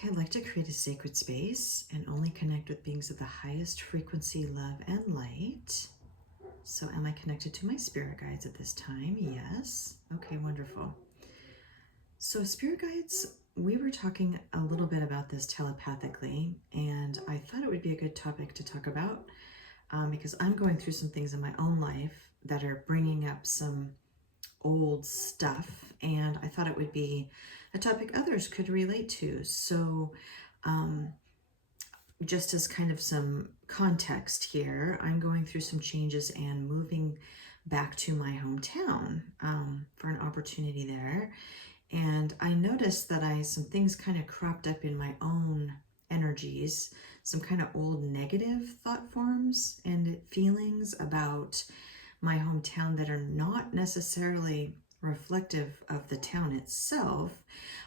Okay, I'd like to create a sacred space and only connect with beings of the highest frequency, love, and light. So am I connected to my spirit guides at this time? Yes. Okay, wonderful. So spirit guides, we were talking a little bit about this telepathically, and I thought it would be a good topic to talk about because I'm going through some things in my own life that are bringing up some old stuff, and I thought it would be a topic others could relate to. So just as kind of some context here, I'm going through some changes and moving back to my hometown for an opportunity there. And I noticed that some things kind of cropped up in my own energies, some kind of old negative thought forms and feelings about my hometown that are not necessarily reflective of the town itself.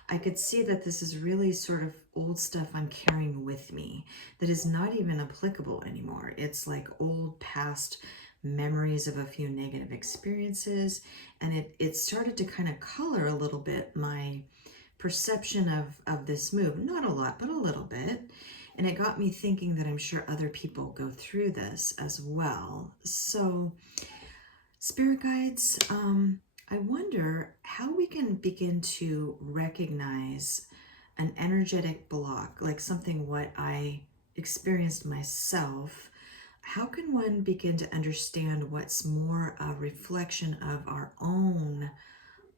I could see that this is really sort of old stuff I'm carrying with me that is not even applicable anymore. It's like old past memories of a few negative experiences, and it started to kind of color a little bit my perception of this move. Not a lot, but a little bit. And it got me thinking that I'm sure other people go through this as well. So spirit guides, I wonder how we can begin to recognize an energetic block, like something what I experienced myself. How can one begin to understand what's more a reflection of our own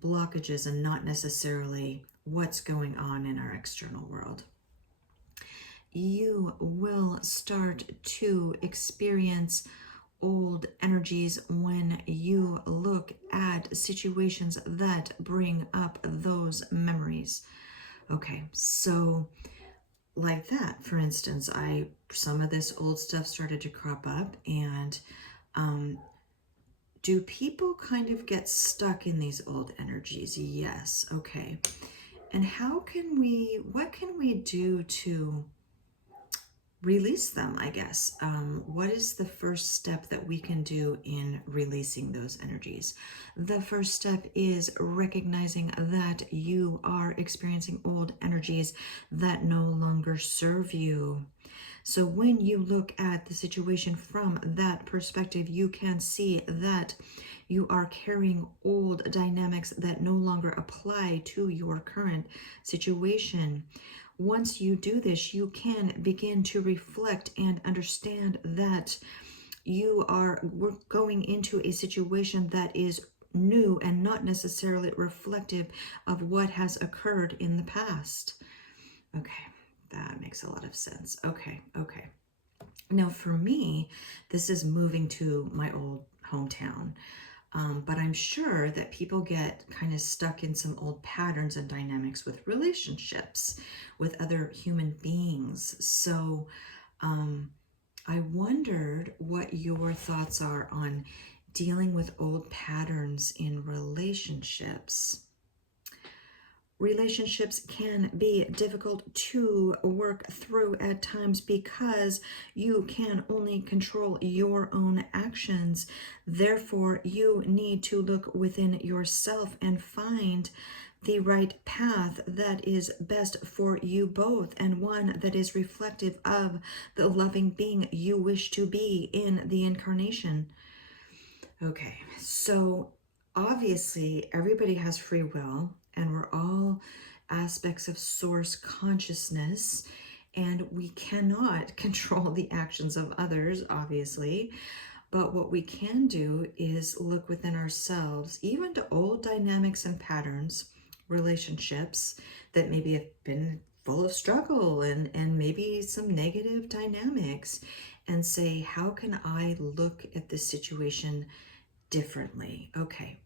blockages and not necessarily what's going on in our external world? You will start to experience old energies when you look at situations that bring up those memories. Okay, so like that, for instance, some of this old stuff started to crop up, and do people kind of get stuck in these old energies? Yes. Okay. And what can we do to release them, I guess? What is the first step that we can do in releasing those energies? The first step is recognizing that you are experiencing old energies that no longer serve you. So when you look at the situation from that perspective, you can see that you are carrying old dynamics that no longer apply to your current situation. Once you do this, you can begin to reflect and understand that we're going into a situation that is new and not necessarily reflective of what has occurred in the past. Okay, that makes a lot of sense. Okay. Now for me, this is moving to my old hometown. But I'm sure that people get kind of stuck in some old patterns and dynamics with relationships with other human beings. So I wondered what your thoughts are on dealing with old patterns in relationships. Relationships can be difficult to work through at times because you can only control your own actions. Therefore, you need to look within yourself and find the right path that is best for you both, and one that is reflective of the loving being you wish to be in the incarnation. Okay, so obviously everybody has free will, and we're all aspects of source consciousness, and we cannot control the actions of others, obviously. But what we can do is look within ourselves, even to old dynamics and patterns, relationships that maybe have been full of struggle and maybe some negative dynamics, and say, how can I look at this situation differently? Okay.